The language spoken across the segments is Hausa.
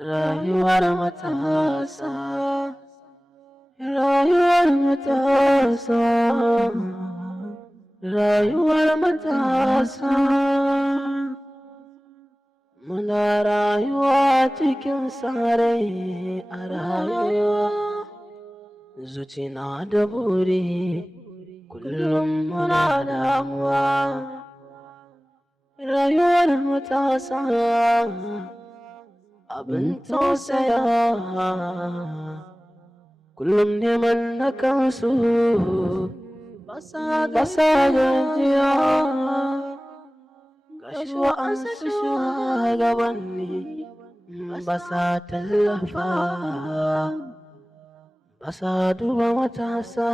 rayuwar matasa, rayuwar matasa, rayuwar matasa. Muna rayuwa cikin sarai a rayuwa, zuci na da buri, kullum muna damuwa. Rayuwar matasa abin tausaya, kullum neman na kansu basa gajiya. Gashi wa'ansu shugabanni basa tallafa, basa duba matasa,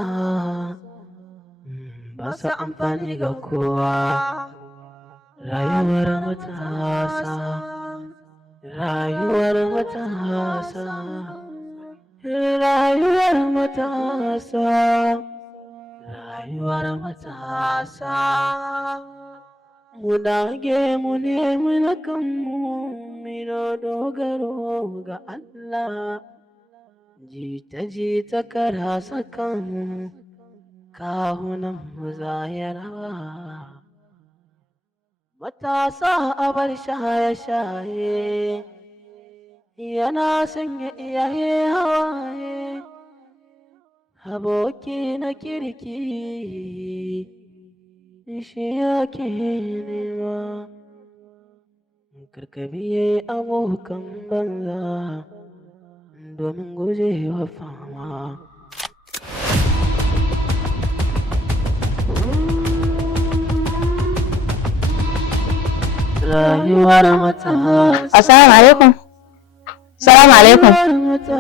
basa amfani ga kowa. Rayuwar matasa, rayuwar matasa, rayuwar matasa, rayuwar matasa. Mu dage mu nemi na kanmu, mu dogaro ga Allah. Jita kara sakan kawunan mu zayara. Matasa a bar shaye-shaye, yana sanya iyaye hawaye. Aboki na kirki shi yake nema, karkabiye abokan banza domin gujewa fama. Rayuwar matasa. Assalamu alaikum. Assalamu alaikum.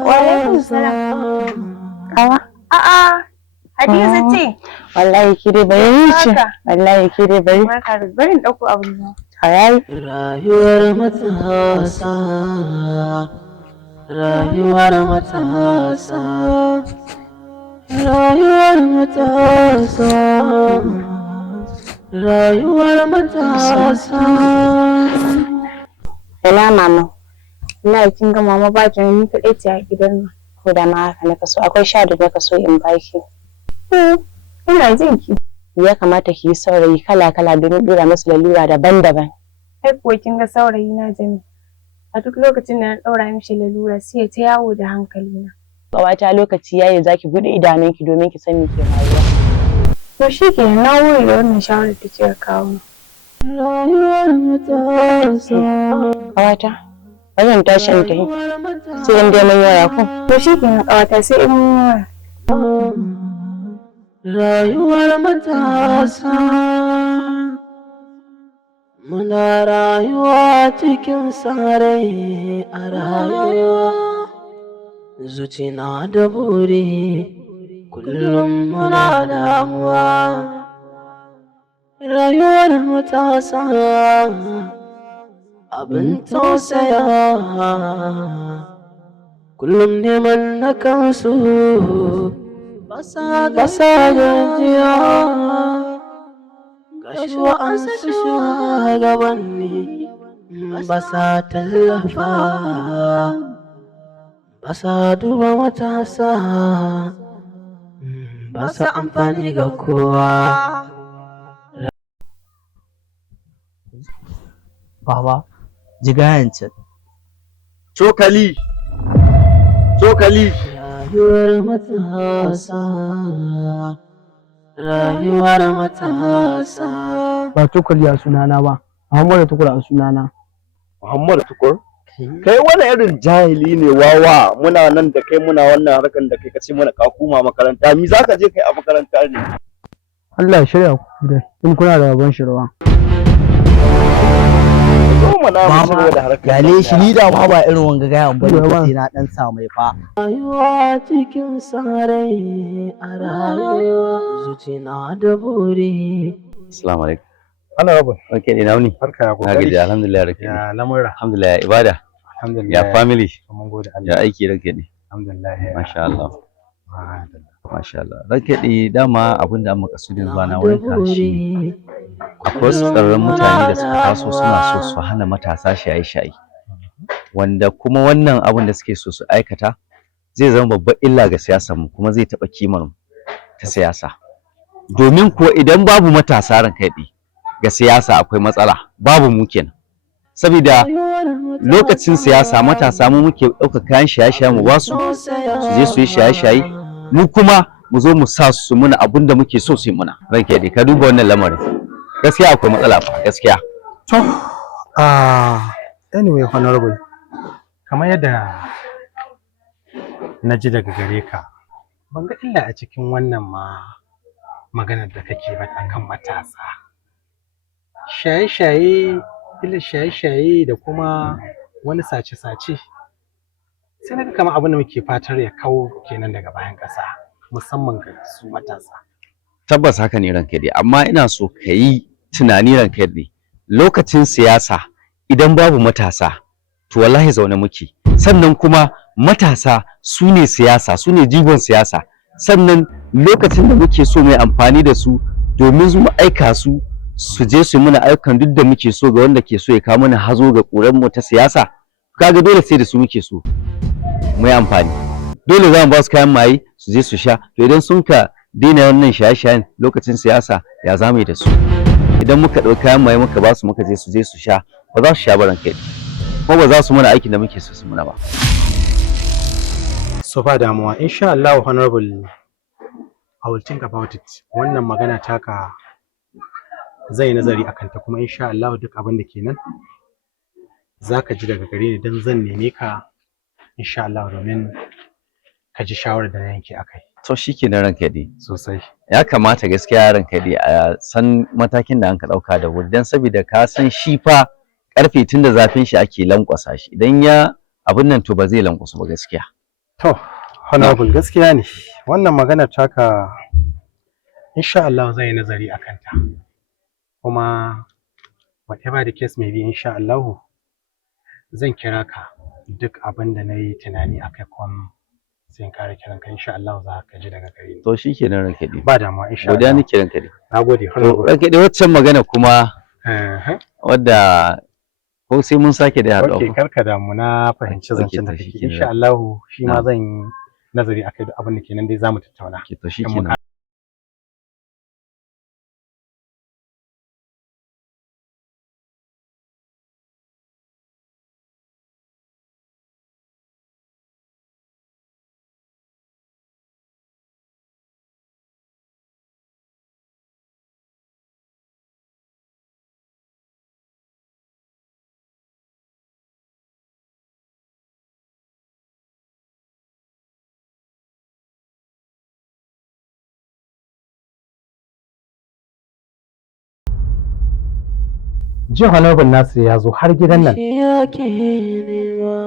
Wa alaikum salam. Kawa? A'a. Hadiza ce. Wallahi ki dai bai wuce. Wallahi ki dai bai. Bari in dauko abun nan. Hayayi. Rayuwar matasa. Rayuwar matasa. Rayuwar matasa. Rayuwar matasa. Ina mama. Ina kin ga mama ba ta ni kadai ce a gidan nan. Ko da ma haka na kaso akwai sha da kaso in baki. Ina jin ki. Ya kamata ki yi saurayi kala-kala domin dora musu lalura daban-daban. Ai kuwa kin ga saurayi na Jami. A duk lokacin da na daura mishi lalura sai ya ta yawo da hankalina. Kawata lokaci yayi zaki bude idanunki domin ki san me ke rayuwa. To shikenan na wuri da wannan shawarar da kika kawo. Rayuwar matasa. Kawata, bari in tashi in tafi. Sai in dai mun yaya ko. To shikenan kawata sai in mun yaya. Rayuwar matasa, muna rayuwa cikin sarai a rayuwa, zuci na da buri, kullum muna damuwa. Rayuwar matasa abin tausaya, kullum neman na kansu basa gajiya. Gashi wa'ansu shugabanni basa tallafa, basa duba matasa, basa amfani ga kowa. Baba, jigayen can. Cokali! Cokali! Rayuwar matasa, rayuwar matasa. Ba Tukuri a sunana ba, Muhammadu Tukur a sunana. Muhammadu Tukur? Kai wani irin jahili ne wawa, muna nan da kai muna wannan harkar da kai kace mana ka koma makaranta. Mi za ka je kai a makaranta ne? Allah ya shirya ku dai, in kuna da rabon shirwa. Baba, gale shi ni da ma ba irin wanga gaya an bari sai na dan sa mai fa. Rayuwa cikin sarai a rayuwa, zuci na da buri. Assalamu alaikum. Ana rabu. Okay, ina wuni? Barka ya kokari. Na gaji alhamdulillah rake. Ya lamura. Alhamdulillah ya ibada. Alhamdulillah. Ya family. Mun gode Allah. Ya aiki rake ne. Alhamdulillah. Masha Allah. Masha Allah. Rake ɗi dama abinda an makasudin zuwa na wurin tashi. Akwai wasu tsararren mutane da suka taso suna so su hana matasa shaye-shaye. wanda kuma wannan abin da suke so su aikata zai zama babbar illa ga siyasar mu kuma zai taɓa kimar mu ta siyasa. Domin kuwa idan babu matasa ran kai ga siyasa akwai matsala, babu mu kenan. Saboda lokacin siyasa matasa mu muke ɗaukar kayan shaye-shaye mu basu su je su yi shaye-shaye, mu kuma mu zo mu sa su muna abin da muke so su yi muna. Ranke dai ka duba wannan lamarin, gaskiya akwai matsala fa gaskiya. To anyway honorable, kamar yadda na ji daga gare ka, ban ga illa a cikin wannan maganar da kake ba akan matasa. Shaye-shaye, illa shaye-shaye da kuma wani sace-sace, sai naga kamar abin da muke fatar ya kawo kenan daga bayan ƙasa, musamman ga su matasa. Tabbas haka ne ranka dai, amma ina so ka yi tunani ranka dai, lokacin siyasa idan babu matasa to wallahi zaune muke. Sannan kuma matasa su ne siyasa, su ne jigon siyasa. Sannan lokacin da muke so mai amfani da su domin mu aika su su je su muna ayyukan duk da muke so ga wanda ke so ya kawo mana hazo ga ƙuran mu ta siyasa, kaga dole sai da su muke so mu yi amfani. Dole za mu ba su kayan maye su je su sha, to idan sun ka daina wannan shaye-shayen lokacin siyasa ya za mu yi da su? Idan muka ɗauki kayan maye muka ba su muka je su sha, ba za su sha ba ranka, kuma ba za su mana aikin da muke so su muna ba. So ba damuwa, insha Allah honorable, I will think about it. Wannan magana taka zai nazari akan ta, kuma insha Allah duk abin da kenan zaka ji daga gare ni, dan zan neme ka insha Allah domin ka ji shawarar da yanke akai. To shikenan ranka dai. Sosai. Ya kamata gaskiya ranka dai a san matakin da an ka ɗauka da wuri, dan saboda ka san shi fa ƙarfe tun da zafin shi ake lankwasa shi, idan ya abin nan to ba zai lankwasu ba gaskiya. To honorable, gaskiya ne wannan magana taka, insha Allah zan yi nazari akan ta, kuma whatever the case may be insha Allah zan kira ka duk abin da na yi tunani akai, kuma sai in kare kiran ka insha Allah za ka ji daga gare ni. To shikenan ranka dai. Ba damuwa insha Allah. Godiya nake ranka dai. Nagode To ranka dai, waccan magana kuma wadda ko sai mun sake da haɗuwa. Okay, karka damu, na fahimci zancen da kake. Insha Allah shi ma zan yi nazari akai duk abin da kenan dai zamu tattauna. To shikenan. Jin honorable Nasir ya zo har gidan nan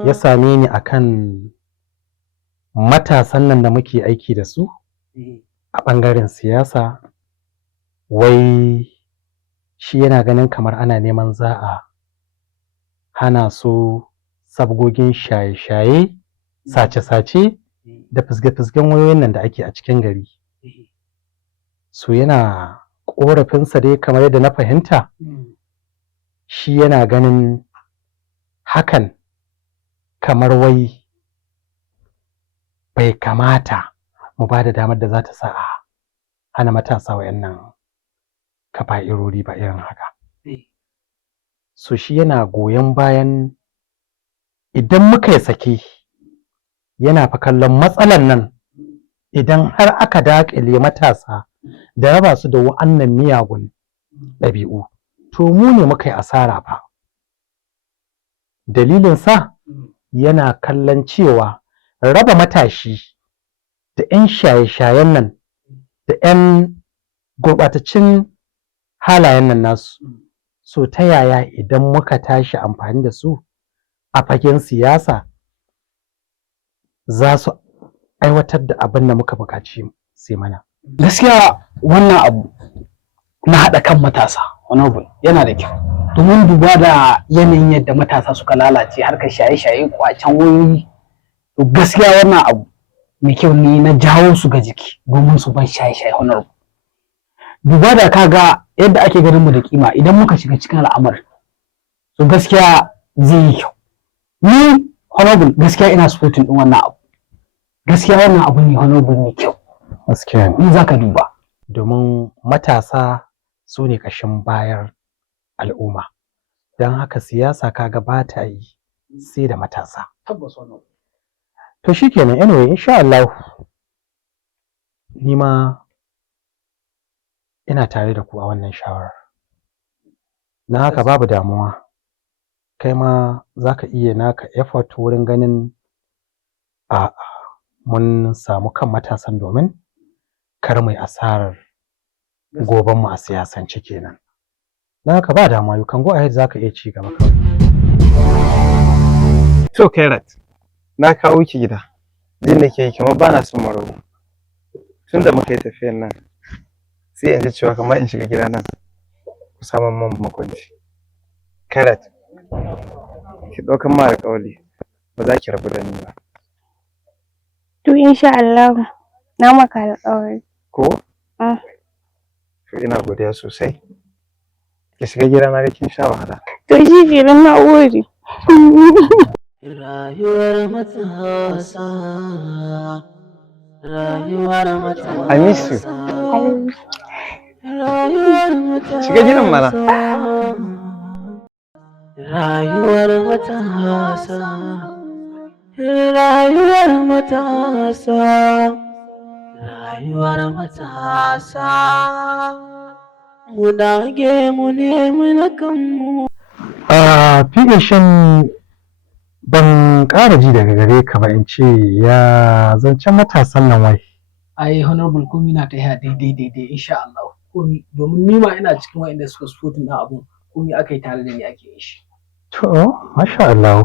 ya same ni akan matasan nan da muke aiki da su a ɓangaren siyasa, wai shi yana ganin kamar ana neman za a hana su sabgogin shaye-shaye, sace-sace da fisge-fisgen wayoyin nan da ake a cikin gari. So yana ƙorafinsa dai kamar yadda na fahimta, shi yana ganin hakan kamar wai bai kamata mu ba da damar da za ta sa a hana matasa wayannan kaba'irori ba irin haka. So shi yana goyon bayan idan muka yi sake, yana fa kallon matsalan nan idan har aka daƙile matasa da raba su da wa'annan miyagun ɗabi'u, to mu ne muka yi asara fa. Dalilin sa yana kallon cewa raba matashi da 'yan shaye-shayen nan da 'yan gurɓataccen halayen nan nasu, so ta yaya idan muka tashi amfani da su a fagen siyasa za su aiwatar da abin da muka buƙaci sai mana. Gaskiya wannan abu na haɗa kan matasa honorable yana da kyau, domin duba da yanayin yadda matasa suka lalace harkar shaye-shaye, kwacen wayoyi, to gaskiya wannan abu mai kyau ne na jawo su ga jiki domin su bar shaye-shaye honorable. Duba da kaga yadda ake ganin mu da kima, idan muka shiga cikin al'amari to gaskiya zai yi kyau, ni honorable gaskiya ina supporting din wannan abu. Gaskiya wannan abu ne honorable mai kyau. Gaskiya ne. Ni zaka duba. Domin matasa su ne ƙashin bayar al'umma. Don haka siyasa kaga ba ta yi sai da matasa. Tabbas wannan. To shikenan anyway insha Allah ni ma ina tare da ku a wannan shawarar. Na haka babu damuwa. Kai ma za ka iya naka effort wurin ganin mun samu kan matasan domin kar mai asarar gobenmu a siyasance kenan. Na haka ba damuwa you can go ahead za ka iya ci gaba kawai. To Kairat, na kawo ki gida. Jin nake yi kamar bana son marabu. Tun da muka yi tafiyar nan sai in ji cewa kamar in shiga gida nan ku saman man makwanci. Kairat, ki ɗaukan ma alƙawari ba za ki rabu da ni ba. To insha Allah na maka alƙawari. Ko? To ina godiya sosai. Ki shiga gida na ga kin sha wahala. To shi kenan na gode. Rayuwar matasa, rayuwar matasa. I miss you. Rayuwar matasa. Shiga gidan mana. Rayuwar matasa, rayuwar matasa, rayuwar matasa. Mu dage mu nemi na kanmu. Fiye shan ban ƙara ji daga gare ka ba in ce ya zancen matasan nan wai. Ai honorable komi na ta yi daidai insha Allah. Komi domin ni ma ina cikin wa'inda suka supporting na abun. Komi aka yi tare da ni ake yin shi. To masha Allah.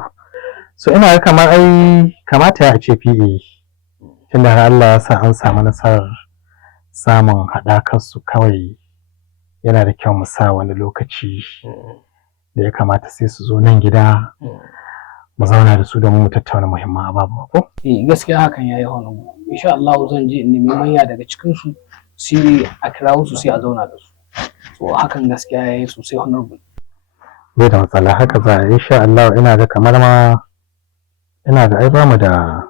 So ina ga kamar ai kamata ya ce PA tunda har Allah ya sa an samu nasarar samun haɗakar su kawai yana da kyau mu sa wani lokaci da ya kamata sai su zo nan gida mu zauna da su domin mu tattauna muhimman ababuwa ko? Gaskiya hakan yayi honorable. Insha Allah zan je in nemi manya daga cikin su sai a kirawo su sai a zauna da su. So hakan gaskiya yayi sosai honorable. Bai da matsala haka za a insha Allah ina ga kamar ma ina ga ai bamu da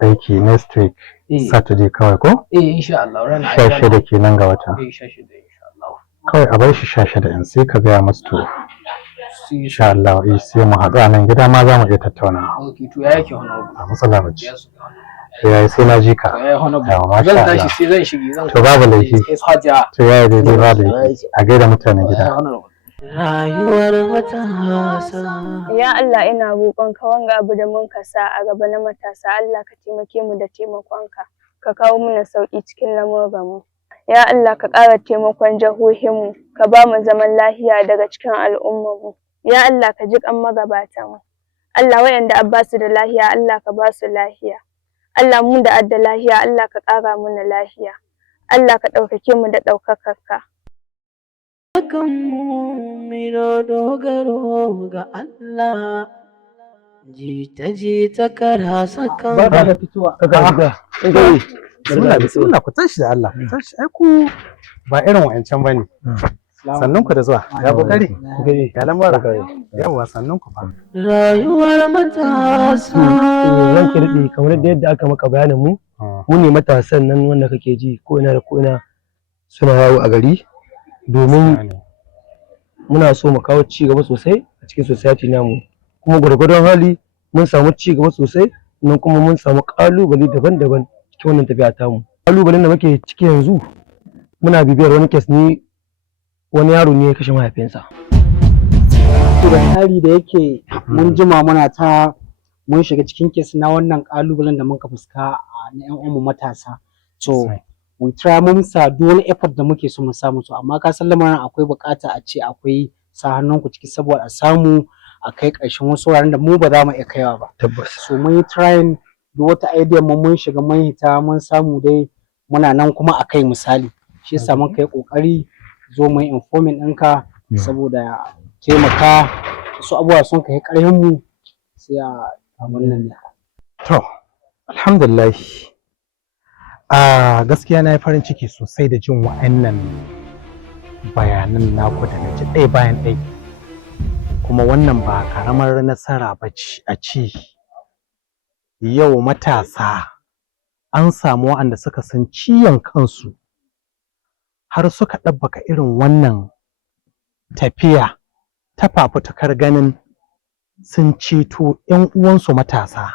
aiki next week Saturday kawai ko? Insha Allah ranar 16 kenan ga wata. 16 insha Allah. Kawai a bar shi 16 in sai ka gaya masu to insha Allah sai mu haɗu a nan gida ma za mu iya tattauna. Okay to ya yake honorable. A matsala bace. Yayi sai na ji ka. Zan tashi sai zan shige zan. To babu laifi. To yayi daidai ba laifi. A gaida mutanen gida. Rayuwar matasa. Ya Allah ina roƙonka wanga abu da mun kasa a gaba na matasa Allah ka taimake mu da taimakonka. Ka kawo mana sauƙi cikin lamuranmu. Ya Allah ka ƙara taimakon jihohinmu. Ka ba mu zaman lafiya daga cikin al'ummarmu. Ya Allah ka ji kan magabatanmu. Allah wayanda abba su da lafiya Allah ka ba su lafiya. Allah mu da adda lafiya Allah ka ƙara mana lafiya. Allah ka ɗaukake mu da ɗaukakarka. Kanmu mino dogaro ga Allah, jita kara sakan. Ba da fitowa. Bismillah ku tashi da Allah. Tashi ai ku ba irin wa'ancan bane. Sannun ku da zuwa. Ya kokari. Ya lamara. Yawwa sannun ku fa. Rayuwar matasa. Zan kirɗi kamar yadda aka maka bayanin mu. Mu ne matasan nan wanda kake ji ko ina da ko ina suna yawo a gari. Domin muna so mu kawo ci gaba sosai a cikin society namu kuma gwargwadon hali mun samu ci gaba sosai nan kuma mun samu kalubale daban-daban cikin wannan tafiya tamu. Kalubalen da muke ciki yanzu muna bibiyar wani kes ni wani yaro ne ya kashe mahaifinsa. Da tsari da yake mun jima muna ta mun shiga cikin kes na wannan kalubalen da muka fuska na 'yan uwanmu matasa. So we try mun sa duk wani effort da muke so mu samu so amma ka san lamarin akwai bukata a ce akwai sa hannunku ciki saboda a samu a kai ƙarshen wasu wuraren da mu ba za mu iya kaiwa ba. Tabbas. So mun yi trying duk wata idea mun shiga mun hita mun samu dai muna nan kuma a kai misali shi yasa mun kai kokari zo mun informing ɗinka saboda taimaka su abubuwa sun kai ƙarfin mu sai a wannan ne. To alhamdulillah. Gaskiya na yi farin ciki sosai da jin wa'annan bayanan naku da na ji ɗaya bayan ɗaya kuma wannan ba ƙaramar nasara ba ce a ce yau matasa an samu waɗanda suka san ciwon kansu har suka ɗabbaka irin wannan tafiya ta fafutukar ganin sun ceto 'yan uwansu matasa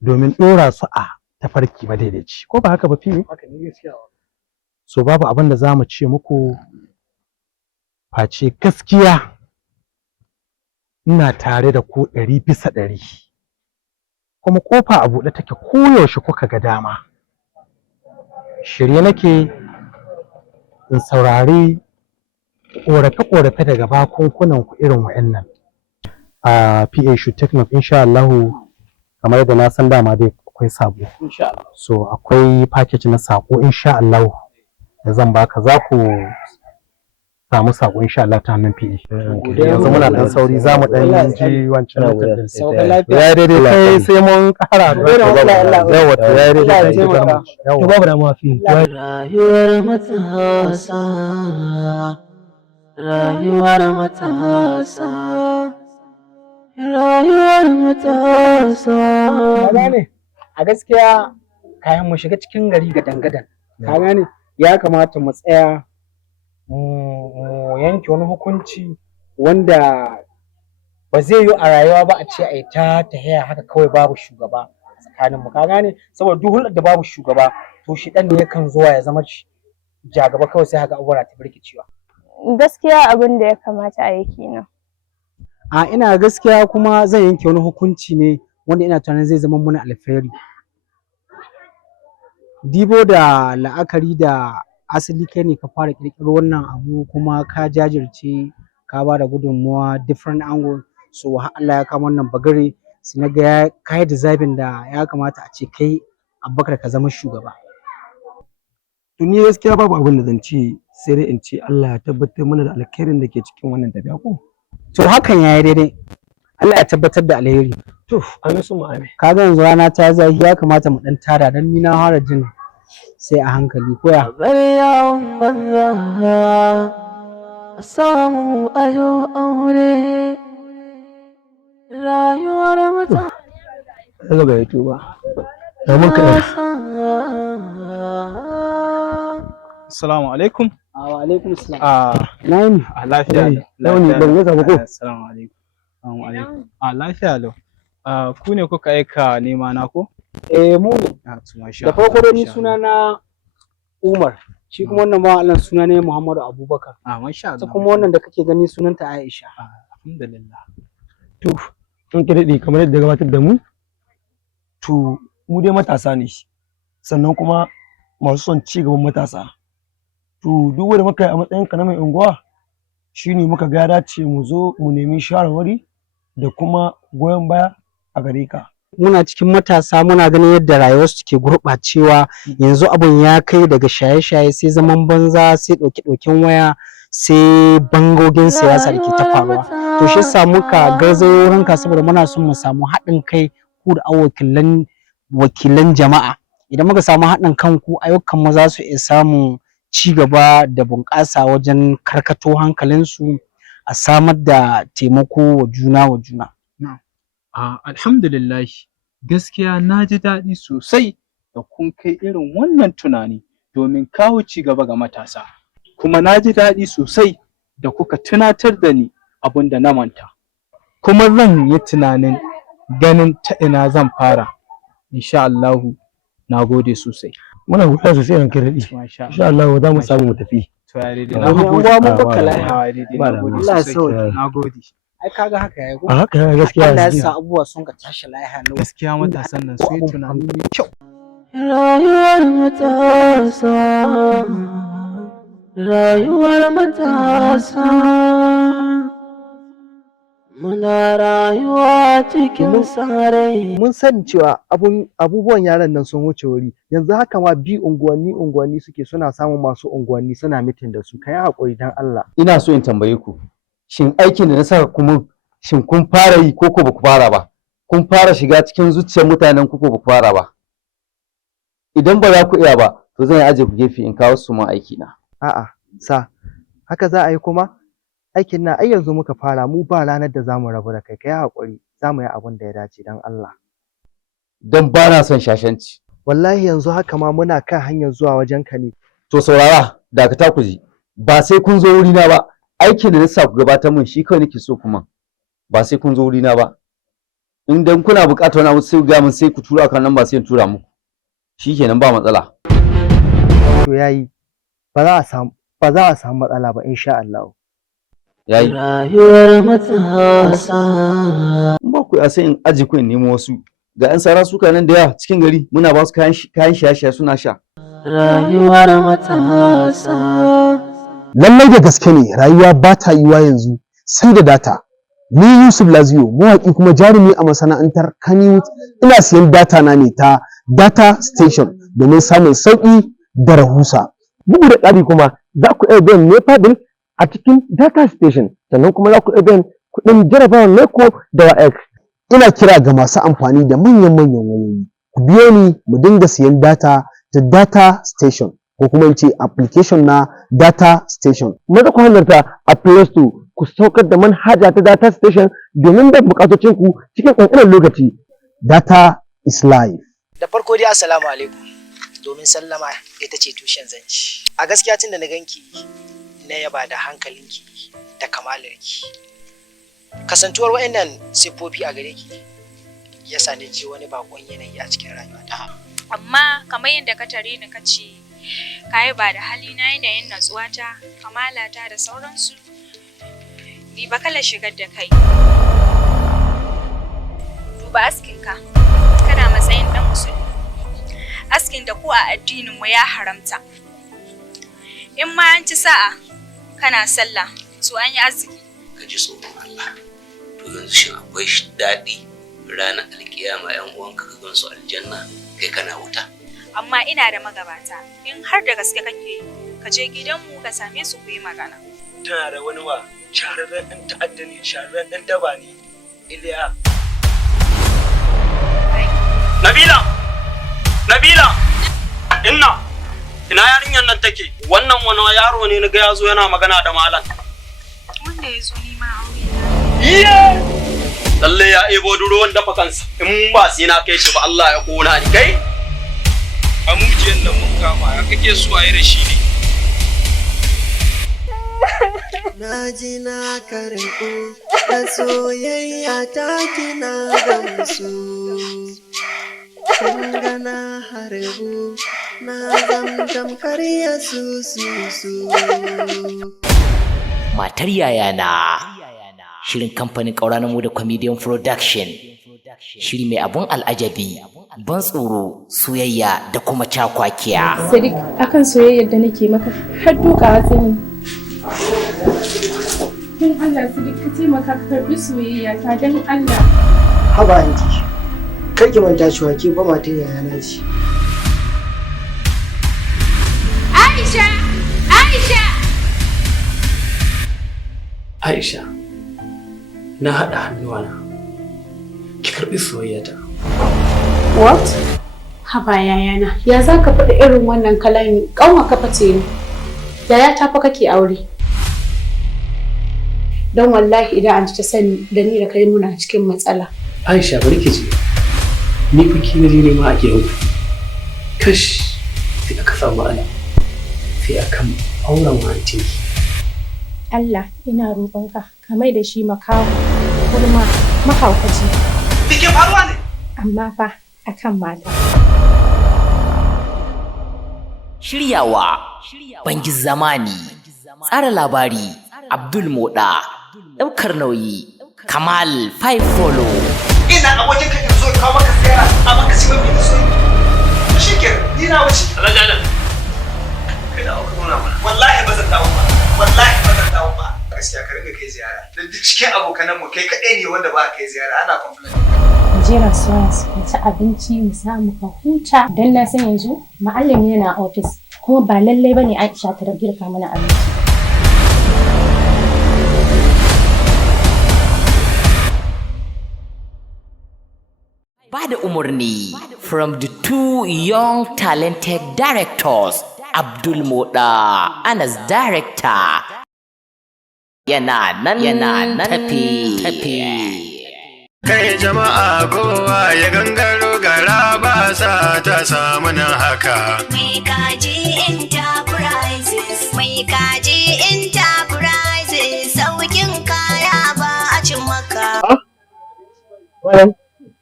domin ɗora su a tafarki madaidaici, ko ba haka ba fi? So babu abin da za mu ce muku face gaskiya ina tare da ku 100%, kuma ƙofa a buɗe take koyaushe kuka ga dama. Shirye nake in saurari ƙorafe-ƙorafe daga bakunkunanku irin wa'annan. PA should take note, insha Allahu, kamar yadda na san dama dai akwai sabo. So akwai package na sako insha Allahu da zan baka, za ku samu sako insha Allah ta hannun PA. Yanzu muna dan sauri za mu dan ji wancan ya daidai kai sai mun ƙara yawa to ya daidai to babu da mafi rayuwar matasa, rayuwar matasa, rayuwar matasa. Ka gane, a gaskiya kayan mu shiga cikin gari ga dangadan, ka gane, ya kamata mu tsaya mu yanke wani hukunci wanda ba zai yi a rayuwa ba a ce a yi ta tahiya haka kawai babu shugaba tsakanin mu, ka gane, saboda duk hulɗar da babu shugaba to shi ɗan ne yakan zuwa ya zama jagaba kawai sai haka abubuwa ta birkicewa. Gaskiya abin da ya kamata a yi kenan. Ina gaskiya kuma zan yanke wani hukunci ne wanda ina tunanin zai zama mana alheri. Dibo da la'akari da asali kai ne ka fara ƙirƙiro wannan abu kuma ka jajirce ka ba da gudunmuwa different angle, so Allah ya kama wannan bagare sai na ga ka yi deserving da ya kamata a ce kai Abubakar ka zama shugaba. To ni gaskiya babu abin da zan ce sai dai in ce Allah ya tabbatar mana da alkhairin da ke cikin wannan tafiya ko. To hakan ya yi daidai. Allah ya tabbatar da alheri. To amin su amin. Ka ga yanzu rana ta zafi ya kamata mu dan tada dan ni na fara jin sai a hankali koya. Bari yawon banza a samu ayo aure, rayuwar mata. Daga bai tuba. Mun kaɗa. Assalamu alaikum. Wa alaikum salam. Na'im. Lafiya. Launi ban ga sabo ko. Assalamu alaikum. Assalamu alaikum. Lafiya lau. Ku ne kuka aika nema na ko? Mu ne. Da farko dai ni suna na Umar. Shi kuma wannan ba Allah suna ne Muhammadu Abubakar. Masha Allah. Kuma wannan da kake gani sunanta Aisha. Alhamdulillah. To in ki daɗe kamar yadda gabatar da mu. To mu dai matasa ne. Sannan kuma masu son ci gaban matasa. To duk wanda muka yi a matsayin ka na mai unguwa shine muka ga dace mu zo mu nemi shawarwari da kuma goyon baya a gare ka. Muna cikin matasa muna ganin yadda rayuwarsu ke gurɓacewa, yanzu abun ya kai daga shaye-shaye sai zaman banza sai ɗauke-ɗauken waya sai bangogin siyasa da ke ta faruwa. To shi yasa muka garzayo wurinka saboda muna son mu samu haɗin kai ku da wakilan jama'a. Idan muka samu haɗin kanku ayyukan mu za su iya samun ci gaba da bunƙasa wajen karkato hankalinsu a samar da taimako wa juna. Alhamdulillah, gaskiya na ji daɗi sosai da kun kai irin wannan tunani domin kawo ci gaba ga matasa. Kuma na ji daɗi sosai da kuka tunatar da ni abin da na manta. Kuma zan yi tunanin ganin ta ina zan fara. Insha Allahu, na gode sosai. Muna godiya sosai ran kai daɗi. Insha Allah za mu samu mu tafi. Na gode. Ai kaga haka yayi ko? A haka gaskiya. Allah ya sa abubuwa sun ka tashi lafiya lau. Gaskiya matasan nan su yi tunani mai kyau. Rayuwar matasa, rayuwar matasa, muna rayuwa cikin sarai. Mun sani cewa abubuwan yaran nan sun wuce wuri, yanzu haka ma bi unguwanni suke suna samun masu unguwanni suna mitin da su, kai haƙuri dan Allah. Ina so in tambaye ku, shin aikin da na saka kuma shin kun fara yi ko ba ku fara ba? Kun fara shiga cikin zuciyar mutanen ku ko ba ku fara ba? Idan ba za ku iya ba, to zan aje ku gefe in kawo su mun aiki na. A'a, haka za a yi kuma? aikin nan ai yanzu muka fara, mu ba ranar da zamu rabu da kai. Kai haƙuri, zamu yi abin da ya dace dan Allah. Dan ba na son shashanci. Wallahi yanzu haka ma muna kan hanyar zuwa wajen ka ne. To saurara, dakata ku ji. Ba sai kun zo wurina ba. Aikin da na sa ku gabatar min shi kawai nake so kuma. Ba sai kun zo wurina ba. In dan kuna buƙatar wani abu sai ku ga min sai ku tura kan nan ba sai in tura muku. Shikenan ba matsala. To yayi. Ba za a samu matsala ba insha Allah. Yayi. Rayuwar matasa. Ba ku sai in aje ku in nemo wasu. Ga 'yan sara suka nan da yawa cikin gari muna ba su kayan shaye-shaye suna sha. Rayuwar matasa. Lallai da gaske ne rayuwa ba ta yiwa yanzu sai da data. Ni Yusuf Laziyo mawaƙi kuma jarumi a masana'antar Kannywood ina siyan data na ne ta Data Station domin samun sauƙi da rahusa. Bugu da ƙari kuma za ku iya biyan NEPA bill a cikin Data Station sannan kuma za ku iya biyan kuɗin jarabawar NECO da WAEC. Ina kira ga masu amfani da manyan wayoyi. Ku biyo ni mu dinga siyan data ta Data Station ko kuma in ce application na Data Station. Maza ku halarta a Play Store ku saukar da manhaja ta Data Station domin da bukatocin ku cikin ƙanƙanin lokaci. Data is life. Da farko dai assalamu alaikum. Domin sallama ita ce tushen zanci. A gaskiya tun da na ganki na yaba da hankalinki da kamalarki. Kasantuwar waɗannan siffofi a gare ki yasa ni ji wani bakon yanayi a cikin rayuwata. Amma kamar yadda ka tare ni ka ce ka yi ba da halina yanayin natsuwata, kamalata da sauransu, ni ba kala shigar da kai. Duba askinka, kana matsayin ɗan musulmi. Askin da ko a addininmu ya haramta. In ma an ci sa'a kana sallah, to an yi arziki. Ka ji tsoron Allah. To yanzu shin akwai daɗi ranar alkiyama 'yan uwanka ka gansu aljanna kai kana wuta? Amma ina da magabata, in har da gaske kake yi, ka je gidanmu ka same su ku yi magana. Tana da wani wa shahararren ɗan ta'adda ne, shahararren ɗan daba ne, Iliya. Nabila! Ina yarinyar nan take? Wannan wani yaro ne na ga yazo yana magana da malam. Wanda ya zo nima aure. Lalle ya ebo ruwan dafa kansa. In ba sai na kai shi ba Allah ya kona ni kai. Amujiyan nan mun kama ya kake so a yi da shi ne. Na ji na karɓo da soyayya ta kina gamsu. Kun ga na harbu na zamtam karya su. Matar yayana. Shirin kamfanin ƙaura na mu da Comedian Production. Shiri mai abun al'ajabi, ban tsoro, soyayya da kuma cakwakiya. Sadiq, akan soyayyar da nake maka har dukawa tsini. Don Allah Sadiq ka taimaka ka karɓi soyayya ta don Allah. Haba anti, kar ki manta cewa ke ba matar yayana ce. Aisha, na haɗa hannuwana, ki karɓi soyayyata. What? Haba yayana, ya za ka faɗi irin wannan kalami? Ƙanwa ka face ni. Yaya ta fa kake aure. Don wallahi idan an ta sani da ni da kai muna cikin matsala. Aisha bari ki ji. Ni kuki na je nema a gidan. Kash, sai aka samu ala. Sai akan auren wanti. Allah ina roƙonka ka mai da shi makaho kuma mahaukaci. Bike faruwa ne? Amma fa akan mata. Shiryawa Bangi Zamani. Tsara labari Abdul Moda. Ɗaukar nauyi Kamal Faifolo. Ina abokin ka in zo kawo maka tsaya a maka shi mafi da soyi. Shikenan ni na wuce. Alhaji kai da auka nuna mana. Wallahi ba zan dawo ba. Wallahi ba zan dawo ba. Gaskiya ka ringa kai ziyara. Dan duk cikin abokanan mu kai kaɗai ne wanda ba kai ziyara ana complain. Mu je restaurant mu ci abinci mu samu ka huta. Dan na san yanzu ma'allimi yana office kuma ba lallai bane Aisha ta girka mana abinci. Bada umarni from the two young talented directors, Abdul Moda, Anas director, yana nan tafi. Kai jama'a kowa ya gangaro gara ba sa ta samu nan haka. Mai kaji enterprises, mai kaji enterprises, saukin kaya ba a cin maka.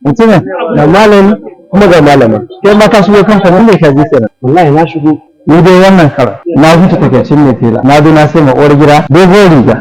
Mutumin da malami kuma ga malama. Kai ma ka shigo kamfanin mai kaji kenan. Wallahi na shigo. Ni dai wannan kara na huta takaicin mai tela. Na zo na sai ma uwar gida dogon riga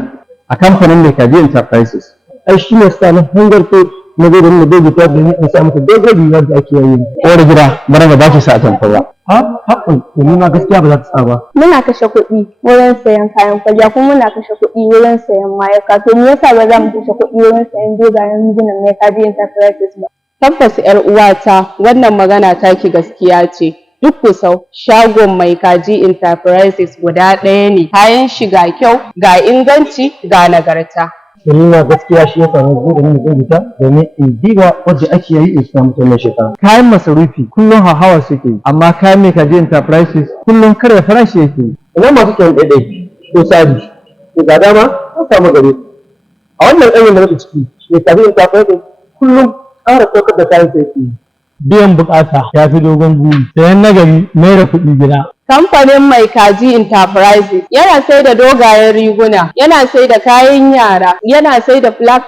a kamfanin mai kaji enterprises. Ai shi ne sa na hangarto na zo da ni dogon ta da ni in sa mata dogon riga da ake yi. Uwar gida bara ba za ki sa a tamfara. Haƙƙin to ni ma gaskiya ba za ta sa ba. Muna kashe kuɗi wurin sayan kayan kwalliya kuma muna kashe kuɗi wurin sayan mayaka. To me yasa ba za mu kashe kuɗi wurin sayan dogayen rigunan mai kaji enterprises ba? Tabbas 'yar uwata wannan magana taki gaskiya ce. Duk kusau shagon mai kaji enterprises guda ɗaya ne. Kayan shi ga kyau, ga inganci, ga nagarta. Dalila gaskiya shi yasa na zo da ni zan fita domin in diba wadda ake yi in samu wannan shekara. Kayan masarufi kullum hawa suke amma kayan mai kaji enterprises kullum karya farashi yake. Idan masu kyan ɗaiɗai ko sadi ko ga dama an samu gare su. A wannan ɗanyen da muke ciki mai kaji enterprises kullum ƙara saukar da kayan sai yake. Biyan bukata ya fi dogon buri, sayan nagari mai da kuɗi gida. Kamfanin mai kaji enterprises yana sai da dogayen riguna, yana sai da kayan yara, yana sai da black,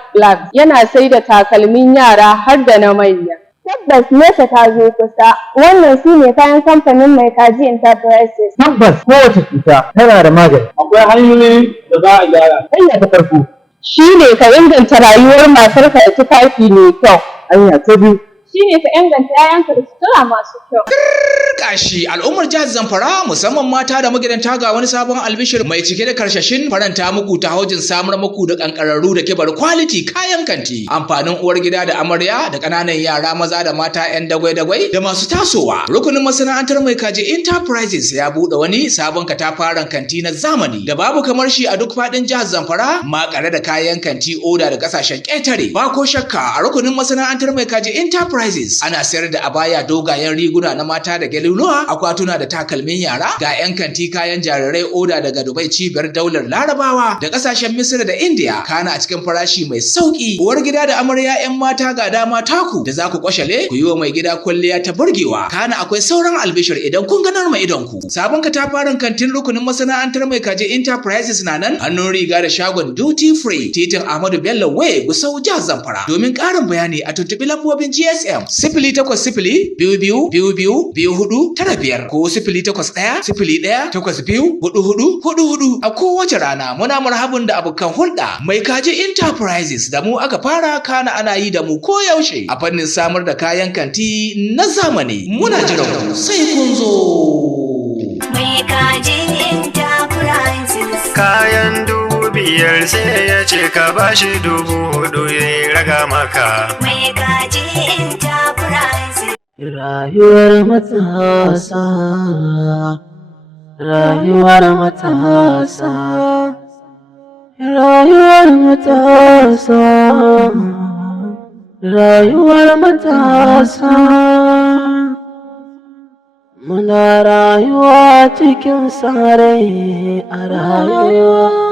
yana sai da takalmin yara har da na manya. Tabbas nesa ta zo kusa, wannan su ne kayan kamfanin mai kaji enterprises. Tabbas kowace cuta tana da magani. Akwai hanyoyi da za a gyara. Hanya ta farko shi ne ka inganta rayuwar matarka da tufafi mai kyau. Hanya ta biyu shi ne ka inganta 'ya'yanka da sutura masu kyau. Kashi al'ummar jihar Zamfara musamman mata da magidanta ga wani sabon albishir mai cike da karshashin faranta muku ta hojin samar muku da kankararru da kibar quality kayan kanti. Amfanin uwar gida da amarya da ƙananan yara maza da mata 'yan dagwai-dagwai da masu tasowa. Rukunin masana'antar mai kaji enterprises ya buɗe wani sabon katafaren kanti na zamani da babu kamar shi a duk faɗin jihar Zamfara makare da kayan kanti oda da ƙasashen ƙetare. Ba ko shakka a rukunin masana'antar mai kaji enterprises ana sayar da abaya dogayen riguna na mata da geluluwa akwatuna da takalmin yara ga 'yan kanti kayan jarirai oda daga Dubai cibiyar daular Larabawa da ƙasashen Misira da India kana a cikin farashi mai sauki. Uwar gida da amarya 'yan mata ga dama taku da za ku kwashale ku yi wa mai gida kwalliya ta burgewa kana akwai sauran albishir idan kun ganar mai idon ku. Sabon katafaren kantin rukunin masana'antar mai kaji enterprises na nan hannun riga da shagon duty free titin Ahmadu Bello Way Gusau jihar Zamfara. Domin ƙarin bayani a tuntuɓi lambobin GSM 0800-22-22-24-95 ko 08-1-01-82-44-44 a kowace rana muna marhabun da abokan hulɗa mai kaji enterprises da mu aka fara kana ana yi da mu koyaushe a fannin samar da kayan kanti na zamani muna jiran sai kun zo. Mai kaji enterprises kayan 5,000 sai ya ce ka bashi 4,000 ya raga maka. Mai kaji enterprises. Rayuwar matasa, rayuwar matasa, rayuwar matasa, rayuwar matasa. Muna rayuwa cikin sarai a rayuwa.